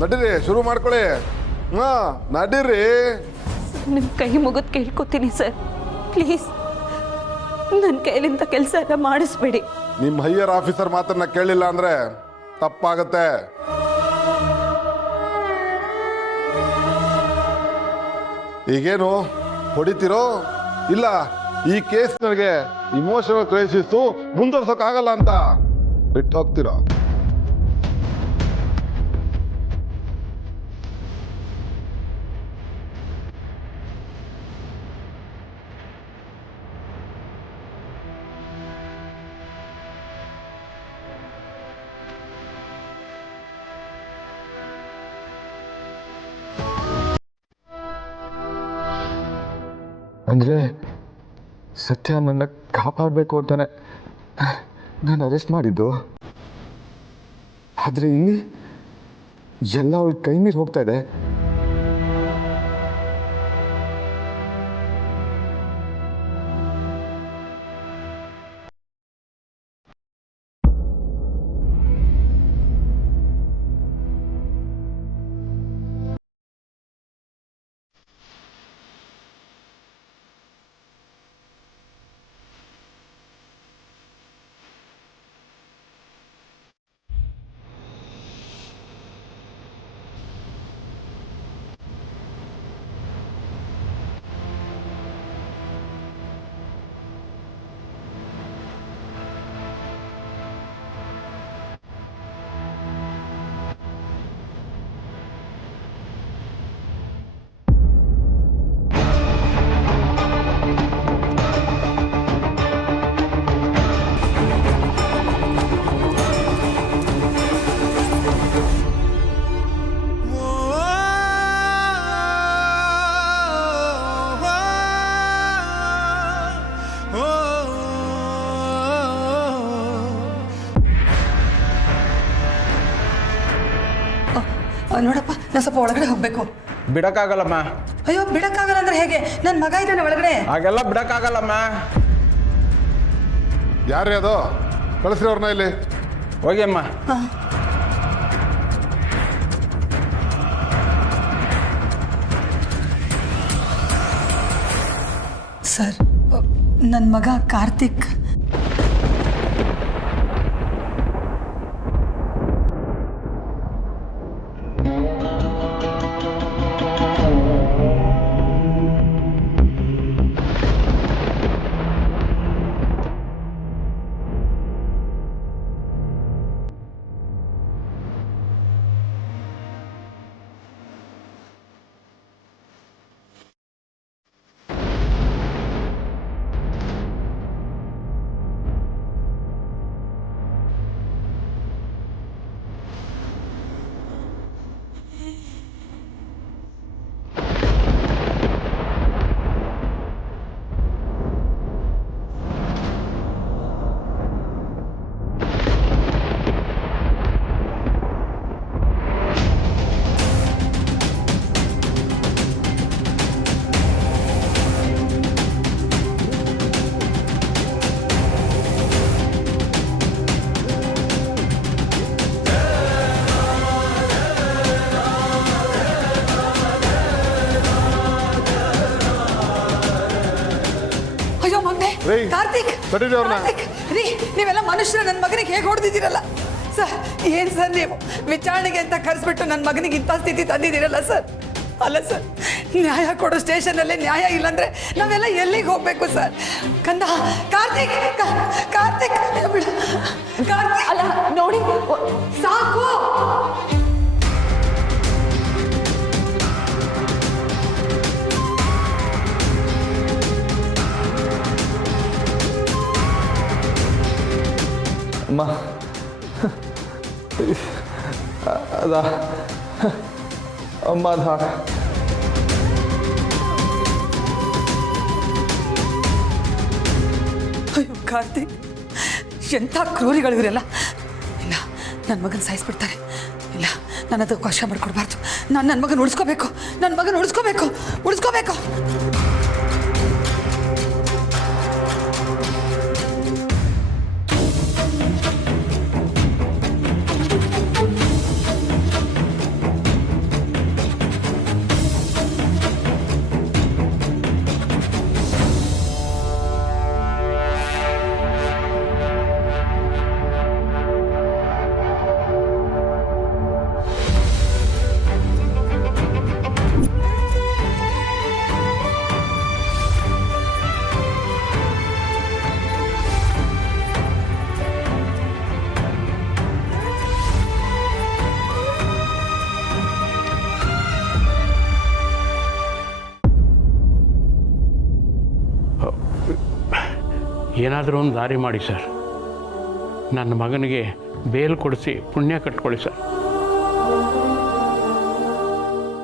ನಡೀರಿ, ಶುರು ಮಾಡ್ಕೊಳ್ಳಿ. ನಡೀರಿ. ನಿಮ್ಮ ಕೈ ಮುಗಿದು ಕೇಳ್ಕೊತೀನಿ ಸರ್, ಪ್ಲೀಸ್ ನನ್ನ ಕೈಲಿಂದ ಕೆಲಸ ಎಲ್ಲ ಮಾಡಿಸ್ಬೇಡಿ. ನಿಮ್ಮ ಹೈಯರ್ ಆಫೀಸರ್ ಮಾತನ್ನ ಕೇಳಿಲ್ಲ ಅಂದ್ರೆ ತಪ್ಪಾಗತ್ತೆ. ಈಗೇನು ಹೊಡಿತೀರೋ ಇಲ್ಲ ಈ ಕೇಸ್ ನನಗೆ ಇಮೋಷನಲ್ ಕ್ರೈಸಿಸ್ ಮುಂದುವರ್ಸೋಕ್ಕಾಗಲ್ಲ ಅಂತ ಬಿಟ್ಟು ಹೋಗ್ತಿರೋ? ಅಂದರೆ ಸತ್ಯ ನನ್ನ ಕಾಪಾಡಬೇಕು ಅಂತಾನೆ ನಾನು ಅರೆಸ್ಟ್ ಮಾಡಿದ್ದು. ಆದರೆ ಇಲ್ಲಿ ಎಲ್ಲ ಅವ್ರ ಕೈ ಮೀರಿ ಹೋಗ್ತಾ ಇದೆ. ನೋಡಪ್ಪ, ನಾನು ಸ್ವಲ್ಪ ಒಳಗಡೆ ಹೋಗ್ಬೇಕು. ಬಿಡಕ್ಕಾಗಲ್ಲಮ್ಮ. ಅಯ್ಯೋ, ಬಿಡಕ್ಕಾಗಲ್ಲ ಅಂದ್ರೆ ಹೇಗೆ? ನನ್ನ ಮಗ ಇದ್ದಾನೆ ಒಳಗಡೆ. ಹಾಗೆಲ್ಲ ಬಿಡಕ್ಕಾಗಲ್ಲಮ್ಮ. ಯಾರೇ ಅದು? ಕಳಿಸ್ರಿ ಅವ್ರನ್ನ ಇಲ್ಲಿ. ಹೋಗಿ ಅಮ್ಮ. ಸರ್, ನನ್ನ ಮಗ ಕಾರ್ತಿಕ್ ಕಾರ್ತಿಕ್, ರೀ, ನೀವೆಲ್ಲ ಮನುಷ್ಯರ ನನ್ನ ಮಗನಿಗೆ ಹೇಗೆ ಹೊಡೆದಿದ್ದೀರಲ್ಲ ಸರ್? ಏನ್ ಸರ್ ನೀವು ವಿಚಾರಣೆಗೆ ಅಂತ ಕರೆಸ್ಬಿಟ್ಟು ನನ್ನ ಮಗನಿಗೆ ಇಂಥ ಸ್ಥಿತಿ ತಂದಿದ್ದೀರಲ್ಲ ಸರ್? ಅಲ್ಲ ಸರ್, ನ್ಯಾಯ ಕೊಡೋ ಸ್ಟೇಷನಲ್ಲೇ ನ್ಯಾಯ ಇಲ್ಲಾಂದ್ರೆ ನಾವೆಲ್ಲ ಎಲ್ಲಿಗೆ ಹೋಗ್ಬೇಕು ಸರ್? ಕಂದ, ಕಾರ್ತಿಕ್, ಕಾರ್ತಿಕ್, ಕಾರ್ತಿಕ್, ಅಲ್ಲ ನೋಡಿ, ಸಾಕು. ಅಮ್ಮ, ಅದ ಅಮ್ಮ ಅದ ಅಯ್ಯೋ ಕಾರ್ತಿಕ್, ಎಂಥ ಕ್ರೂರಿಗಳು ಇವರೆಲ್ಲ. ಇಲ್ಲ, ನನ್ನ ಮಗನ ಸಾಯಿಸ್ಬಿಡ್ತಾರೆ. ಇಲ್ಲ, ನಾನು ಅದಕ್ಕೆ ವಶ ಮಾಡ್ಕೊಡ್ಬಾರ್ದು. ನಾನು ನನ್ನ ಮಗನ ಉಳಿಸ್ಕೋಬೇಕು. ನನ್ನ ಮಗನ ಉಳಿಸ್ಕೋಬೇಕು. ಏನಾದರೂ ಒಂದು ದಾರಿ ಮಾಡಿ ಸರ್. ನನ್ನ ಮಗನಿಗೆ ಬೇಲ್ ಕೊಡಿಸಿ ಪುಣ್ಯ ಕಟ್ಕೊಳ್ಳಿ ಸರ್.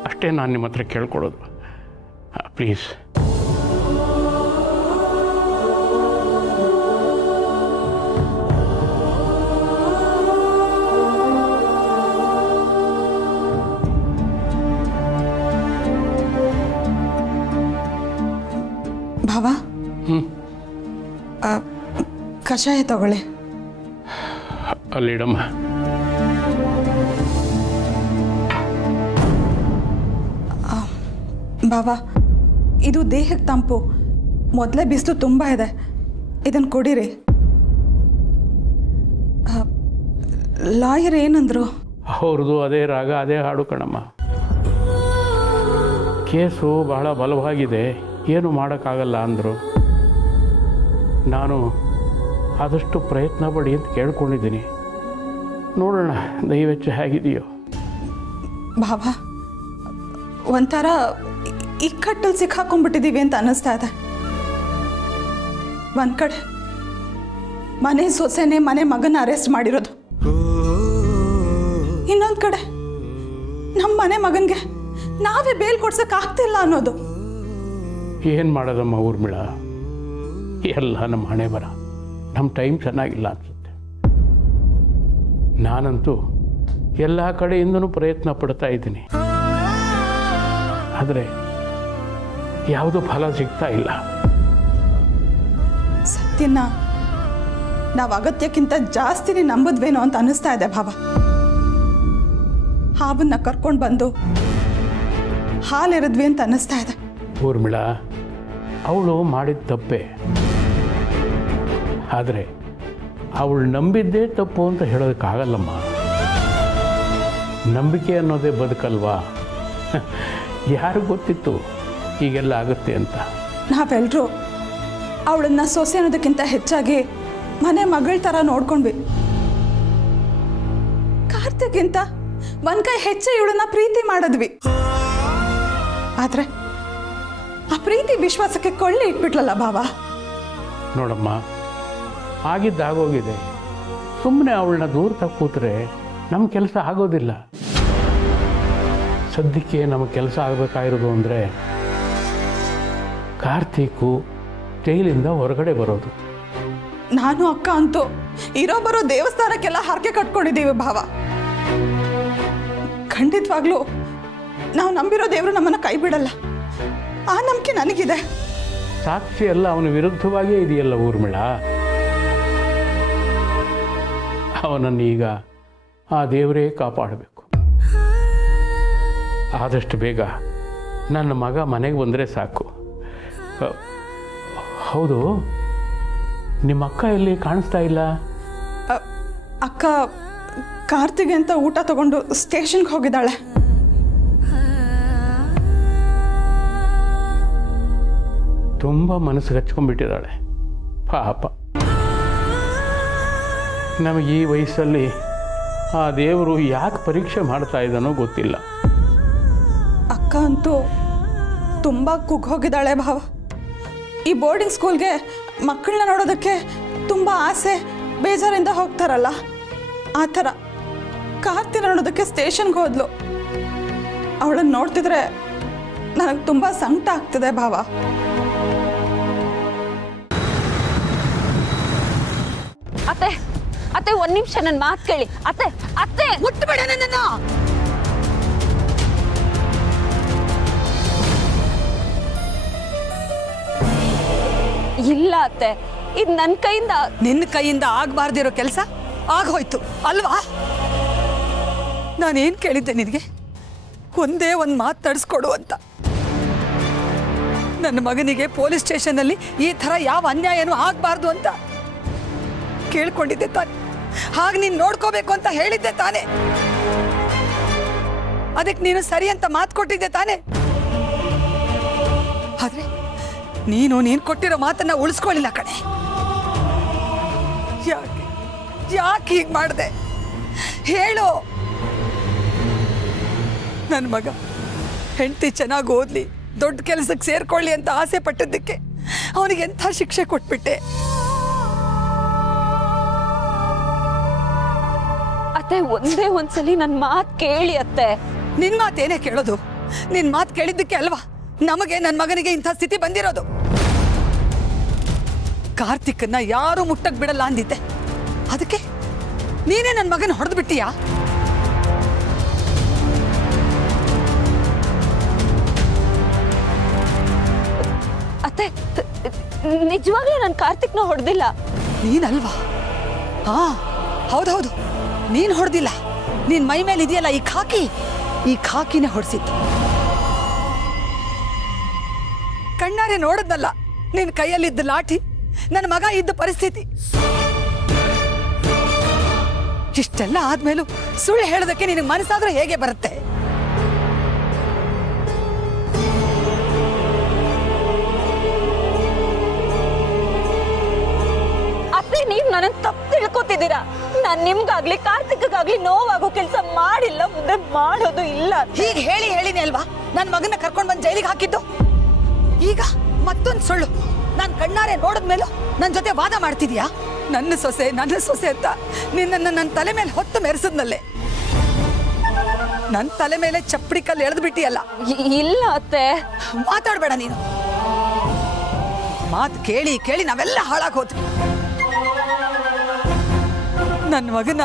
ಅಷ್ಟೇ ನಾನು ನಿಮ್ಮ ಹತ್ರ ಕೇಳ್ಕೊಳ್ಳೋದು. ಪ್ಲೀಸ್. ಭಾವ, ಕಷಾಯ ತಗೊಳ್ಳಿ. ಅಲ್ಲಿಡಮ್ಮ. ಬಾಬಾ, ಇದು ದೇಹಕ್ಕೆ ತಂಪು. ಮೊದಲೇ ಬಿಸಿಲು ತುಂಬ ಇದೆ, ಇದನ್ನು ಕೊಡಿರಿ. ಲಾಯರ್ ಏನಂದ್ರು? ಅವ್ರದ್ದು ಅದೇ ರಾಗ ಅದೇ ಹಾಡು ಕಣಮ್ಮ. ಕೇಸು ಬಹಳ ಬಲವಾಗಿದೆ, ಏನು ಮಾಡೋಕ್ಕಾಗಲ್ಲ ಅಂದರು. ನಾನು ಆದಷ್ಟು ಪ್ರಯತ್ನ ಪಡಿ ಅಂತ ಕೇಳ್ಕೊಂಡಿದ್ದೀನಿ. ನೋಡೋಣ ದಯವೆಚ್ಚ ಹೇಗಿದೆಯೋ. ಬಾಬಾ, ಒಂಥರ ಇಕ್ಕಟ್ಟಲ್ಲಿ ಸಿಕ್ಕಾಕೊಂಡ್ಬಿಟ್ಟಿದ್ದೀವಿ ಅಂತ ಅನ್ನಿಸ್ತಾ ಇದೆ. ಒಂದು ಕಡೆ ಮನೆ ಸೊಸೆನೇ ಮನೆ ಮಗನ ಅರೆಸ್ಟ್ ಮಾಡಿರೋದು, ಇನ್ನೊಂದು ಕಡೆ ನಮ್ಮ ಮನೆ ಮಗನಿಗೆ ನಾವೇ ಬೇಲ್ ಕೊಡ್ಸೋಕ್ಕಾಗ್ತಿಲ್ಲ ಅನ್ನೋದು. ಏನು ಮಾಡೋದಮ್ಮ ಊರ್ಮಿಳ, ಎಲ್ಲ ನಮ್ಮ ಹಣೆ ಬರ. ನಮ್ಮ ಟೈಮ್ ಚೆನ್ನಾಗಿಲ್ಲ ಅನಿಸುತ್ತೆ. ನಾನಂತೂ ಎಲ್ಲ ಕಡೆಯಿಂದನೂ ಪ್ರಯತ್ನ ಪಡ್ತಾ ಇದ್ದೀನಿ, ಆದರೆ ಯಾವುದೂ ಫಲ ಸಿಗ್ತಾ ಇಲ್ಲ. ಸತ್ಯನ ನಾವು ಅಗತ್ಯಕ್ಕಿಂತ ಜಾಸ್ತಿನೇ ನಂಬುದ್ವೇನೋ ಅಂತ ಅನ್ನಿಸ್ತಾ ಇದೆ ಭಾವ. ಹಾವನ್ನ ಕರ್ಕೊಂಡು ಬಂದು ಹಾಲೆರೆದ್ವಿ ಅಂತ ಅನ್ನಿಸ್ತಾ ಇದೆ. ಊರ್ಮಿಳ, ಅವಳು ಮಾಡಿದ ತಪ್ಪೆ, ಆದರೆ ಅವಳು ನಂಬಿದ್ದೇ ತಪ್ಪು ಅಂತ ಹೇಳೋದಕ್ಕಾಗಲ್ಲಮ್ಮ. ನಂಬಿಕೆ ಅನ್ನೋದೇ ಬದುಕಲ್ವಾ? ಯಾರು ಗೊತ್ತಿತ್ತು ಹೀಗೆಲ್ಲ ಆಗುತ್ತೆ ಅಂತ? ನಾವೆಲ್ಲರೂ ಅವಳನ್ನ ಸೊಸೆ ಅನ್ನೋದಕ್ಕಿಂತ ಹೆಚ್ಚಾಗಿ ಮನೆ ಮಗಳ ಥರ ನೋಡ್ಕೊಂಡ್ವಿ. ಕಾರ್ತಿಕ್ಕಿಂತ ಒಂದು ಕೈ ಹೆಚ್ಚು ಇವಳನ್ನ ಪ್ರೀತಿ ಮಾಡಿದ್ವಿ. ಆದರೆ ಆ ಪ್ರೀತಿ ವಿಶ್ವಾಸಕ್ಕೆ ಕೊಳ್ಳಿ ಇಟ್ಬಿಟ್ಲಲ್ಲ ಭಾವ. ನೋಡಮ್ಮ, ಆಗಿದ್ದಾಗೋಗಿದೆ. ಸುಮ್ಮನೆ ಅವಳನ್ನ ದೂರ ಕೂತ್ರೆ ನಮ್ಮ ಕೆಲಸ ಆಗೋದಿಲ್ಲ. ಸದ್ಯಕ್ಕೆ ನಮ್ಮ ಕೆಲಸ ಆಗಬೇಕಾಗಿರೋದು ಅಂದರೆ ಕಾರ್ತಿಕು ಜೈಲಿಂದ ಹೊರಗಡೆ ಬರೋದು. ನಾನು ಅಕ್ಕ ಅಂತೂ ಇರೋ ಬರೋ ದೇವಸ್ಥಾನಕ್ಕೆಲ್ಲ ಹರಕೆ ಕಟ್ಕೊಂಡಿದ್ದೀವಿ ಭಾವ. ಖಂಡಿತವಾಗ್ಲೂ ನಾವು ನಂಬಿರೋ ದೇವರು ನಮ್ಮನ್ನು ಕೈ ಬಿಡಲ್ಲ, ಆ ನಂಬಿಕೆ ನನಗಿದೆ. ಸಾಕ್ಷಿ ಎಲ್ಲ ಅವನ ವಿರುದ್ಧವಾಗಿಯೇ ಇದೆಯಲ್ಲ ಊರ್ಮಿಳ. ಅವನನ್ನೀಗ ಆ ದೇವರೇ ಕಾಪಾಡಬೇಕು. ಆದಷ್ಟು ಬೇಗ ನನ್ನ ಮಗ ಮನೆಗೆ ಬಂದರೆ ಸಾಕು. ಹೌದು, ನಿಮ್ಮ ಅಕ್ಕ ಎಲ್ಲಿ ಕಾಣಿಸ್ತಾ ಇಲ್ಲ? ಅಕ್ಕ ಕಾರ್ತಿಗೆ ಅಂತ ಊಟ ತಗೊಂಡು ಸ್ಟೇಷನ್ಗೆ ಹೋಗಿದ್ದಾಳೆ. ತುಂಬ ಮನಸ್ಸಿಗೆ ಹಚ್ಕೊಂಡ್ಬಿಟ್ಟಿದ್ದಾಳೆ ಪಾಪ. ನಮಗೆ ಈ ವಯಸ್ಸಲ್ಲಿ ಆ ದೇವರು ಯಾಕೆ ಪರೀಕ್ಷೆ ಮಾಡ್ತಾ ಇದ್ದಾನೋ ಗೊತ್ತಿಲ್ಲ. ಅಕ್ಕ ಅಂತೂ ತುಂಬ ಕುಗ್ಗೋಗಿದ್ದಾಳೆ ಭಾವ. ಈ ಬೋರ್ಡಿಂಗ್ ಸ್ಕೂಲ್ಗೆ ಮಕ್ಕಳನ್ನ ನೋಡೋದಕ್ಕೆ ತುಂಬ ಆಸೆ ಬೇಜಾರಿಂದ ಹೋಗ್ತಾರಲ್ಲ, ಆ ಥರ ಕಾರ್ತಿನ ನೋಡೋದಕ್ಕೆ ಸ್ಟೇಷನ್ಗೆ ಹೋದ್ಲು. ಅವಳನ್ನು ನೋಡ್ತಿದ್ರೆ ನನಗೆ ತುಂಬ ಸಂಕಟ ಆಗ್ತಿದೆ ಭಾವ. ಅತ್ತೆ ಅತ್ತೆ, ಒಂದ್ ನಿಮಿಷ ನನ್ನ ಮಾತು ಕೇಳಿ. ಅತ್ತೆ ಅತ್ತೆ, ಮುಟ್ಬೇಡ ನನ್ನನ್ನ. ಇಲ್ಲ ಅತ್ತೆ, ಇದು ನನ್ನ ಕೈಯಿಂದ. ನಿನ್ನ ಕೈಯಿಂದ ಆಗಬಾರ್ದಿರೋ ಕೆಲಸ ಆಗೋಯ್ತು ಅಲ್ವಾ? ನಾನೇನು ಕೇಳಿದ್ದೆ ನಿನಗೆ? ಒಂದೇ ಒಂದು ಮಾತು ತಡಿಸ್ಕೊಡು ಅಂತ. ನನ್ನ ಮಗನಿಗೆ ಪೊಲೀಸ್ ಸ್ಟೇಷನ್ನಲ್ಲಿ ಈ ಥರ ಯಾವ ಅನ್ಯಾಯನೂ ಆಗಬಾರ್ದು ಅಂತ ಕೇಳ್ಕೊಂಡಿದ್ದೆ ತಾನೆ. ಹಾಗೆ ನೀನು ನೋಡ್ಕೋಬೇಕು ಅಂತ ಹೇಳಿದ್ದೆ ತಾನೆ. ಅದಕ್ಕೆ ನೀನು ಸರಿ ಅಂತ ಮಾತು ಕೊಟ್ಟಿದ್ದೆ ತಾನೆ. ಆದ್ರೆ ನೀನು ಕೊಟ್ಟಿರೋ ಮಾತನ್ನ ಉಳಿಸ್ಕೊಳ್ಳಿಲ್ಲ ಕಣೆ. ಯಾಕೆ ಯಾಕೆ ಹೀಗೆ ಮಾಡಿದೆ ಹೇಳು? ನನ್ನ ಮಗ ಹೆಂಡತಿ ಚೆನ್ನಾಗಿ ಓದ್ಲಿ, ದೊಡ್ಡ ಕೆಲಸಕ್ಕೆ ಸೇರ್ಕೊಳ್ಳಿ ಅಂತ ಆಸೆ ಪಟ್ಟಿದ್ದಕ್ಕೆ ಅವನಿಗೆ ಎಂಥ ಶಿಕ್ಷೆ ಕೊಟ್ಬಿಟ್ಟೆ. ಅತ್ತೆ ಒಂದೇ ಒಂದ್ಸಲಿ ನನ್ನ ಮಾತು ಕೇಳಿ ಅತ್ತೆ. ನಿನ್ ಮಾತೇನೇ ಕೇಳೋದು? ನಿನ್ ಮಾತು ಕೇಳಿದ್ದಕ್ಕೆ ಅಲ್ವಾ ನಮಗೆ ನನ್ನ ಮಗನಿಗೆ ಇಂಥ ಸ್ಥಿತಿ ಬಂದಿರೋದು. ಕಾರ್ತಿಕ್ನ ಯಾರು ಮುಟ್ಟಕ್ ಬಿಡಲ್ಲ ಅಂದಿದ್ದೆ, ಅದಕ್ಕೆ ನೀನೇ ನನ್ನ ಮಗನ ಹೊಡೆದು ಬಿಟ್ಟಿಯಾ? ಅತ್ತೆ ನಿಜವಾಗ್ಲೂ ನಾನು ಕಾರ್ತಿಕ್ನ ಹೊಡೆದಿಲ್ಲ. ನೀನಲ್ವಾ? ಹಾ ಹೌದೌದು, ನೀನ್ ಹೊಡೆದಿಲ್ಲ. ನಿನ್ ಮೈ ಮೇಲೆ ಇದೆಯಲ್ಲ ಈ ಖಾಕಿನೇ ಹೊಡೆಸಿತ್ತು. ಕಣ್ಣಾರೆ ನೋಡದ್ನಲ್ಲ ನಿನ್ ಕೈಯಲ್ಲಿದ್ದ ಲಾಠಿ, ನನ್ನ ಮಗ ಇದ್ದ ಪರಿಸ್ಥಿತಿ. ಇಷ್ಟೆಲ್ಲ ಆದ್ಮೇಲೂ ಸುಳ್ಳು ಹೇಳೋದಕ್ಕೆ ನಿನಗೆ ಮನಸ್ಸಾದ್ರೂ ಹೇಗೆ ಬರುತ್ತೆ? ಅತ್ತೆ ನೀವ್ ನನ್ನ ತಪ್ಪು ತಿಳ್ಕೊತಿದ್ದೀರಾ. ನಾನ್ ನಿಮ್ಗಾಗ್ಲಿ ಕಾರ್ತಿಕ್ಗಾಗ್ಲಿ ನೋವಾಗೋ ಕೆಲಸ ಮಾಡಿಲ್ಲ, ಮುಂದೆ ಮಾಡೋದು ಇಲ್ಲ. ಹೀಗೆ ಹೇಳಿ ಹೇಳಿನೇ ಅಲ್ವಾ ನನ್ನ ಮಗನ ಕರ್ಕೊಂಡ್ ಬಂದು ಜೈಲಿಗೆ ಹಾಕಿದ್ದು. ಈಗ ಮತ್ತೊಂದು ಸುಳ್ಳು. ನಾನು ಕಣ್ಣಾರೆ ನೋಡಿದ್ಮೇಲೂ ನನ್ನ ಜೊತೆ ವಾದ ಮಾಡ್ತಿದ್ಯಾ? ನನ್ನ ಸೊಸೆ ಅಂತ ನಿನ್ನನ್ನು ನನ್ನ ತಲೆ ಮೇಲೆ ಹೊತ್ತು ಮೆರೆಸಿದ್ನಲ್ಲೇ. ನನ್ನ ತಲೆ ಮೇಲೆ ಚಪ್ಪಡಿ ಕಲ್ಲು ಎಳೆದು ಬಿಟ್ಟಿಯಲ್ಲ. ಇಲ್ಲ ಅತ್ತೆ. ಮಾತಾಡ್ಬೇಡ ನೀನು. ಮಾತು ಕೇಳಿ ಕೇಳಿ ನಾವೆಲ್ಲ ಹಾಳಾಗಿ ಹೋದ್ವಿ. ನನ್ನ ಮಗನ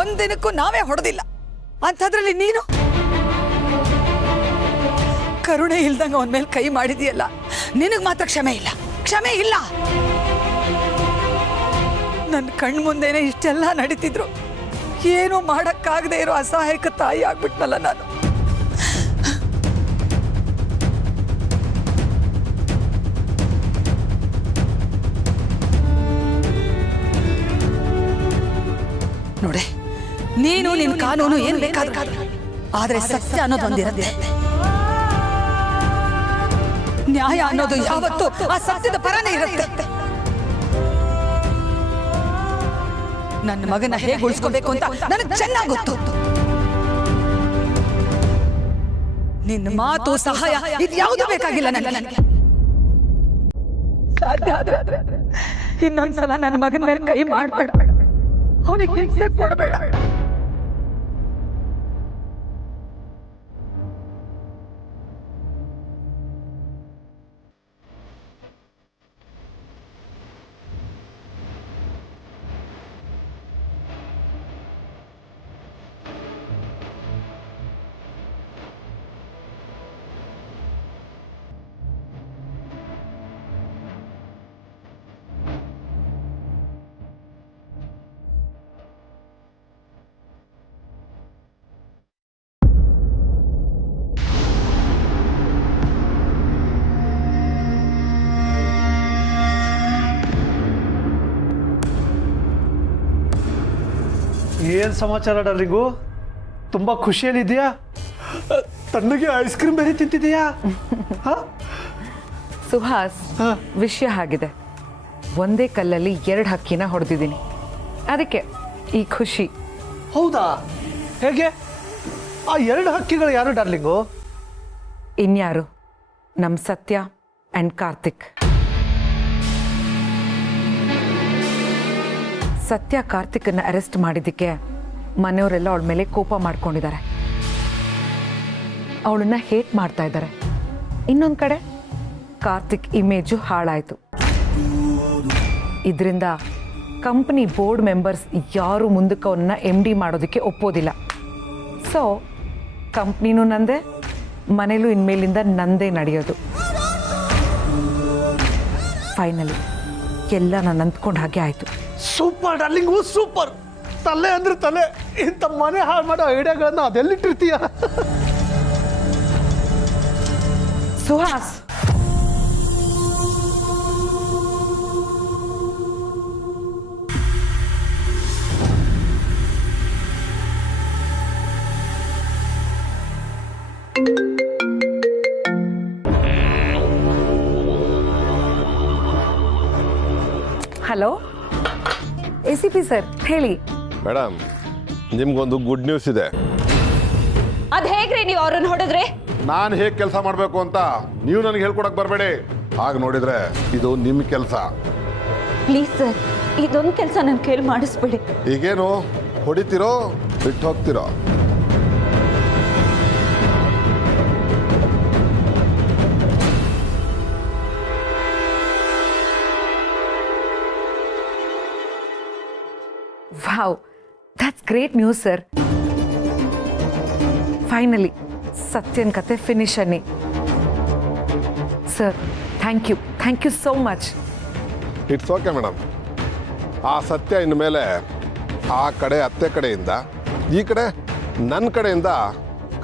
ಒಂದಿನಕ್ಕೂ ನಾವೇ ಹೊಡೆದಿಲ್ಲ ಅಂಥದ್ರಲ್ಲಿ ನೀನು ಕರುಣೆ ಇಲ್ದಂಗ ಅವನ ಮೇಲೆ ಕೈ ಮಾಡಿದೀಯಲ್ಲ. ನಿನಗ್ ಮಾತ್ರ ಕ್ಷಮೆ ಇಲ್ಲ. ನನ್ನ ಕಣ್ಣು ಮುಂದೆನೆ ಇಷ್ಟೆಲ್ಲ ನಡೀತಿದ್ರು, ಏನೂ ಮಾಡಕ್ಕಾಗದೆ ಇರೋ ಅಸಹಾಯಕ ತಾಯಿ ಆಗ್ಬಿಟ್ನಲ್ಲ ನಾನು. ನೋಡೆ, ನೀನು ನಿನ್ ಕಾನೂನು ಏನ್ ಬೇಕಾದ್ರೂ, ಆದ್ರೆ ಸತ್ಯ ಅನ್ನೋದು ಒಂದಿರುತ್ತೆ. ನ್ಯಾಯ ಅನ್ನೋದು ಯಾವತ್ತೂ ಆ ಸತ್ಯದ ಪರನೇ ಇರುತ್ತೆ. ನನ್ನ ಮಗನ ಹೇಗೆ ಉಳಿಸ್ಕೋಬೇಕು ಅಂತ ನನಗೆ ಚೆನ್ನಾಗಿ ಗೊತ್ತು. ನಿನ್ನ ಮಾತು ಸಹಾಯ ಇದ್ಯಾವುದು ಬೇಕಾಗಿಲ್ಲ ನನಗೆ. ಸಾಧ್ಯ ಆದ್ರೆ ಇನ್ನೊಂದ್ಸಲ ನನ್ನ ಮಗನ ಮೇಲೆ ಕೈ ಮಾಡಬೇಡ, ಅವನಿಗೆ ಹಿಂಸೆ ಕೊಡಬೇಡ. ಏನು ಸಮಾಚಾರ ಡಾರ್ಲಿಂಗು? ತುಂಬ ಖುಷಿಯಲ್ಲಿದೆಯಾ? ತಣ್ಣಗೆ ಐಸ್ ಕ್ರೀಮ್ ಬೇರೆ ತಿಂತಿದೆಯಾ? ಸುಹಾಸ್, ವಿಷಯ ಆಗಿದೆ. ಒಂದೇ ಕಲ್ಲಲ್ಲಿ 2 ಹಕ್ಕಿನ ಹೊಡೆದಿದ್ದೀನಿ, ಅದಕ್ಕೆ ಈ ಖುಷಿ. ಹೌದಾ? ಹೇಗೆ? ಆ 2 ಹಕ್ಕಿಗಳು ಯಾರು ಡಾರ್ಲಿಂಗು? ಇನ್ಯಾರು, ನಮ್ಮ ಸತ್ಯ ಆ್ಯಂಡ್ ಕಾರ್ತಿಕ್. ಸತ್ಯ ಕಾರ್ತಿಕನ್ನು ಅರೆಸ್ಟ್ ಮಾಡಿದ್ದಕ್ಕೆ ಮನೆಯವರೆಲ್ಲ ಅವಳ ಮೇಲೆ ಕೋಪ ಮಾಡ್ಕೊಂಡಿದ್ದಾರೆ, ಅವಳನ್ನ ಹೇಟ್ ಮಾಡ್ತಾ ಇದ್ದಾರೆ. ಇನ್ನೊಂದು ಕಡೆ ಕಾರ್ತಿಕ್ ಇಮೇಜು ಹಾಳಾಯಿತು. ಇದರಿಂದ ಕಂಪ್ನಿ ಬೋರ್ಡ್ ಮೆಂಬರ್ಸ್ ಯಾರು ಮುಂದಕ್ಕೆ ಅವನ್ನ MD ಮಾಡೋದಕ್ಕೆ ಒಪ್ಪೋದಿಲ್ಲ. ಸೊ ಕಂಪ್ನಿನೂ ನಂದೇ, ಮನೇಲೂ ಇನ್ಮೇಲಿಂದ ನಂದೇ ನಡೆಯೋದು. ಫೈನಲಿ ಎಲ್ಲ ನಾನು ಅಂದ್ಕೊಂಡು ಹಾಗೆ ಆಯಿತು. Super darling, super. ತಲೆ ಅಂದ್ರೆ ತಲೆ. ಇಂಥ ಮನೆ ಹಾಳು ಮಾಡೋ ಐಡಿಯಾಗಳನ್ನ ಅದೆಲ್ಲಿಟ್ಟಿರ್ತೀಯ? ಸುಹಾಸ್, ಹಲೋ ACP ಸರ್, ಹೇಳಿ. ಮೇಡಮ್, ನಿಮ್ಗೊಂದು ಗುಡ್ ನ್ಯೂಸ್ ಇದೆ. ಅದ್ ಹೇಗ್ರಿ ನೀವು ಅವ್ರನ್ನ ಹೊಡೆದ್ರಿ? ನಾನು ಹೇಗೆ ಕೆಲಸ ಮಾಡಬೇಕು ಅಂತ ನೀವು ನನಗೆ ಹೇಳ್ಕೊಡಕ್ ಬರಬೇಡಿ. ಹಾಗೆ ನೋಡಿದ್ರೆ ಇದು ನಿಮ್ಮ ಕೆಲಸ. ಪ್ಲೀಸ್ ಸರ್, ಇದೊಂದು ಕೆಲಸ ನನ್ನ ಕೈಲಿ ಮಾಡಿಸ್ಬೇಡಿ. ಈಗೇನು ಹೊಡಿತೀರೋ ಬಿಟ್ಟು ಹೋಗ್ತಿರೋ? Wow, that's great news sir. Finally ಸತ್ಯನ್ ಕತೆ ಫಿನಿಶ್ ಅನ್ನಿ. Sir thank you so much. It's okay madam. ಆ ಸತ್ಯ ಇನ್ಮೇಲೆ ಆ ಕಡೆ ಅತ್ತೆ ಕಡೆಯಿಂದ ಈ ಕಡೆ ನನ್ನ ಕಡೆಯಿಂದ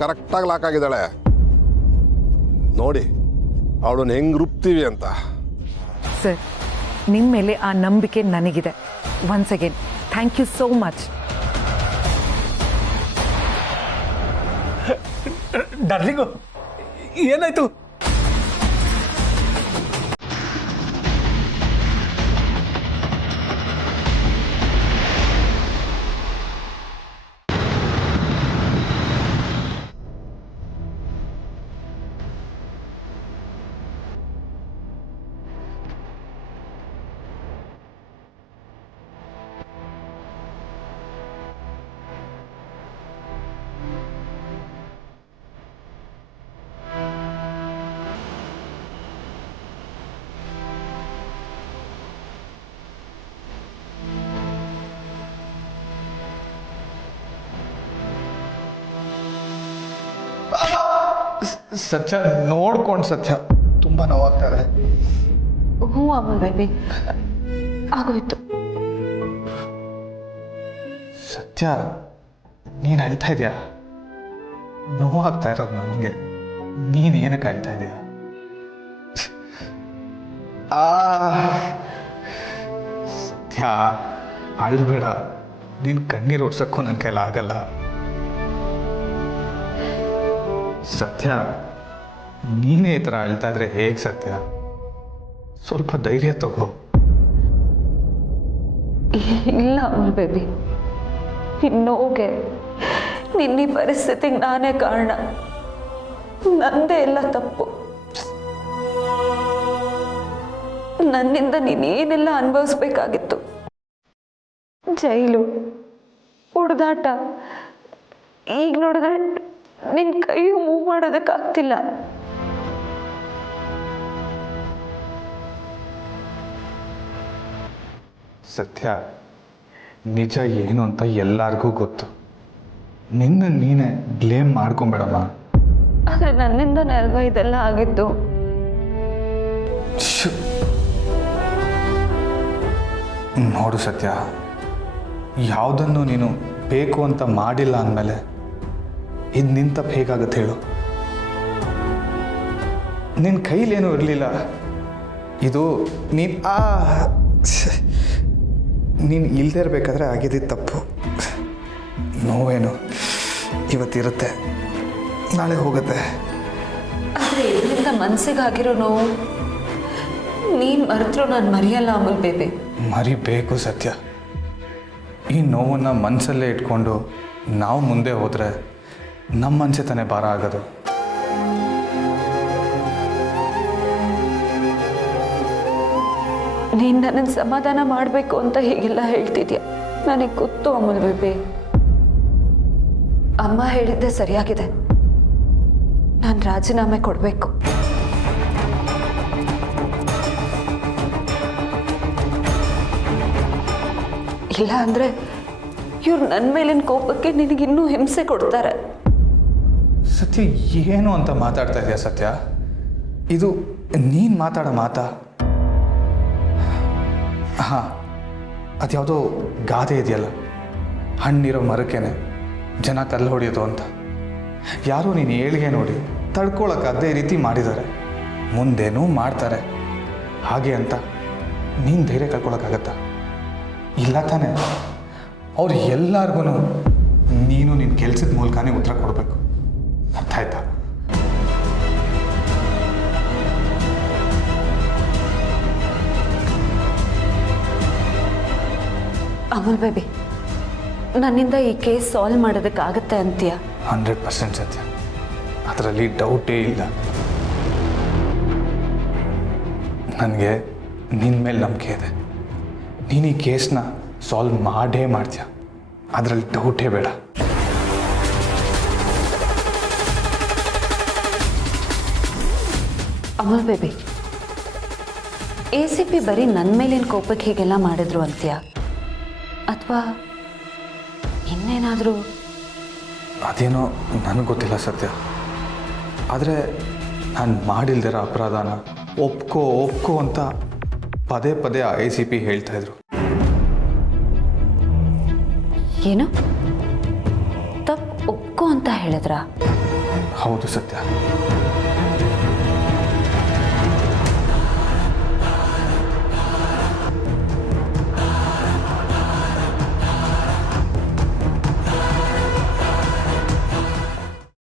ಕರೆಕ್ಟಾಗಿ ಲಾಕ್ ಆಗಿದ್ದಾಳೆ. ನೋಡಿ ಅವಳನ್ನ ಹೆಂಗೆ ರುಬ್ತೀವಿ ಅಂತ. ಸರ್, ನಿಮ್ಮ ಮೇಲೆ ಆ ನಂಬಿಕೆ ನನಗಿದೆ. Once again thank you so much. Darling, ಏನಾಯ್ತು? ಸತ್ಯ ನೋಡ್ಕೊಂಡು ಸತ್ಯ ತುಂಬ ನೋವಾಗ್ತಾರೆ. ಹ್ಞೂ ಅಮಲ್ ಬೇಬಿ, ಆಗೋಯ್ತು. ಸತ್ಯ, ನೀನು ಅಳ್ತಾ ಇದೆಯಾ? ನೋವಾಗ್ತಾ ಇರೋದು ನನಗೆ. ನೀನು ಏನಕ್ಕೆ ಅಳ್ತಾ ಇದೆಯಾ? ಸತ್ಯ, ಅಳ್ಬೇಡ. ನೀನು ಕಣ್ಣೀರು ಓಡ್ಸೋಕ್ಕೂ ನನ್ನ ಕೈಲಾಗಲ್ಲ. ಸತ್ಯ, ನೀನೇ ಈ ಥರ ಅಳ್ತಾ ಇದ್ರೆ ಹೇಗೆ ಸತ್ಯ? ಸ್ವಲ್ಪ ಧೈರ್ಯ ತಗೋ. ಇಲ್ಲ ಅಮಲ್ ಬೇಬಿ, ನೋಗೆ ನಿನ್ನ ಈ ಪರಿಸ್ಥಿತಿಗೆ ನಾನೇ ಕಾರಣ. ನಂದೇ ಎಲ್ಲ ತಪ್ಪು. ನನ್ನಿಂದ ನೀನೇನೆಲ್ಲ ಅನುಭವಿಸ್ಬೇಕಾಗಿತ್ತು. ಜೈಲು, ಹೊಡೆದಾಟ. ಈಗ ನೋಡಿದ್ರೆ ನಿನ್ನ ಕೈ ಮೂವ್ ಮಾಡೋದಕ್ಕಾಗ್ತಿಲ್ಲ. ಸತ್ಯ, ನಿಜ ಏನು ಅಂತ ಎಲ್ಲರಿಗೂ ಗೊತ್ತು. ನಿನ್ನ ನೀನೇ ಬ್ಲೇಮ್ ಮಾಡ್ಕೊಂಬೇಡಮ್ಮ. ಆದರೆ ನನ್ನಿಂದ ಅಲ್ವಾ ಇದೆಲ್ಲ ಆಗಿದ್ದು. ನೋಡು ಸತ್ಯ, ಯಾವುದನ್ನು ನೀನು ಬೇಕು ಅಂತ ಮಾಡಿಲ್ಲ ಅಂದಮೇಲೆ ಇದು ನಿನ್ನ ತಪ್ಪು ಹೇಗಾಗುತ್ತೆ ಹೇಳು? ನಿನ್ನ ಕೈಲೇನೂ ಇರಲಿಲ್ಲ. ಇದು ನೀನು ಇಲ್ಲದೆ ಇರಬೇಕಾದ್ರೆ ಆಗಿದ್ದಿದ್ದು ತಪ್ಪು. ನೋವೇನು ಇವತ್ತಿರುತ್ತೆ, ನಾಳೆ ಹೋಗುತ್ತೆ. ಆದರೆ ಇದರಿಂದ ಮನಸ್ಸಿಗಾಗಿರೋ ನೋವು ನೀನು ಮರೆತರೂ ನಾನು ಮರೆಯಲ್ಲ ಅಮಲ್ ಬೇಬಿ. ಮರಿಬೇಕು ಸತ್ಯ. ಈ ನೋವನ್ನು ಮನಸ್ಸಲ್ಲೇ ಇಟ್ಕೊಂಡು ನಾವು ಮುಂದೆ ಹೋದರೆ ನಮ್ಮ ಮನಸ್ಸೇ ತಾನೇ ಭಾರ ಆಗೋದು. ನೀನು ನನ್ನನ್ನು ಸಮಾಧಾನ ಮಾಡಬೇಕು ಅಂತ ಹೀಗೆಲ್ಲ ಹೇಳ್ತಿದ್ಯಾ. ನನಗೆ ಗೊತ್ತು ಅಮಲ್ ಬೇಬಿ. ಅಮ್ಮ ಹೇಳಿದ್ದೆ ಸರಿಯಾಗಿದೆ. ನಾನು ರಾಜೀನಾಮೆ ಕೊಡಬೇಕು. ಇಲ್ಲ ಅಂದರೆ ಇವ್ರು ನನ್ನ ಮೇಲಿನ ಕೋಪಕ್ಕೆ ನಿನಗಿನ್ನೂ ಹಿಂಸೆ ಕೊಡ್ತಾರೆ. ಸತ್ಯ, ಏನು ಅಂತ ಮಾತಾಡ್ತಾ ಇದೆಯಾ ಸತ್ಯ? ಇದು ನೀನು ಮಾತಾಡೋ ಮಾತಾ? ಹಾಂ, ಅದ್ಯಾವುದೋ ಗಾದೆ ಇದೆಯಲ್ಲ, ಹಣ್ಣಿರೋ ಮರಕ್ಕೇನೆ ಜನ ಕಲ್ಲು ಹೊಡೆಯೋದು ಅಂತ. ಯಾರೋ ನೀನು ಏಳಿಗೆ ನೋಡಿ ತಡ್ಕೊಳಕ್ಕೆ ಅದೇ ರೀತಿ ಮಾಡಿದ್ದಾರೆ, ಮುಂದೇನೂ ಮಾಡ್ತಾರೆ. ಹಾಗೆ ಅಂತ ನೀನು ಧೈರ್ಯ ಕಳ್ಕೊಳಕ್ಕಾಗತ್ತಾ? ಇಲ್ಲ ತಾನೆ. ಅವ್ರು ಎಲ್ಲರಿಗೂ ನೀನು ನಿನ್ನ ಕೆಲಸದ ಮೂಲಕನೇ ಉತ್ತರ ಕೊಡಬೇಕು. ಅರ್ಥ ಆಯ್ತಾ? ಅಮಲ್ ಬೇಬಿ, ನನ್ನಿಂದ ಈ ಕೇಸ್ ಸಾಲ್ವ್ ಮಾಡೋದಕ್ಕಾಗತ್ತೆ ಅಂತೀಯ? 100% ಸತ್ಯ, ಅದರಲ್ಲಿ ಡೌಟೇ ಇಲ್ಲ. ನನಗೆ ನಿನ್ನ ಮೇಲೆ ನಂಬಿಕೆ ಇದೆ. ನೀನು ಈ ಕೇಸ್ನ ಸಾಲ್ವ್ ಮಾಡೇ ಮಾಡ್ತೀಯ, ಅದರಲ್ಲಿ ಡೌಟೇ ಬೇಡ. ಅಮಲ್ ಬೇಬಿ, ACP ಬರೀ ನನ್ನ ಮೇಲಿನ ಕೋಪಕ್ಕೆ ಹೀಗೆಲ್ಲ ಮಾಡಿದ್ರು ಅಂತೀಯ, ಅಥವಾ ಇನ್ನೇನಾದರೂ? ಅದೇನೋ ನನಗೆ ಗೊತ್ತಿಲ್ಲ ಸತ್ಯ. ಆದರೆ ನಾನು ಮಾಡಿಲ್ದಿರೋ ಅಪರಾಧನ ಒಪ್ಕೋ ಅಂತ ಪದೇ ಪದೇ ACP ಹೇಳ್ತಾಯಿದ್ರು. ಏನು ತಪ್ಪು ಒಪ್ಕೋ ಅಂತ ಹೇಳಿದ್ರಾ? ಹೌದು ಸತ್ಯ.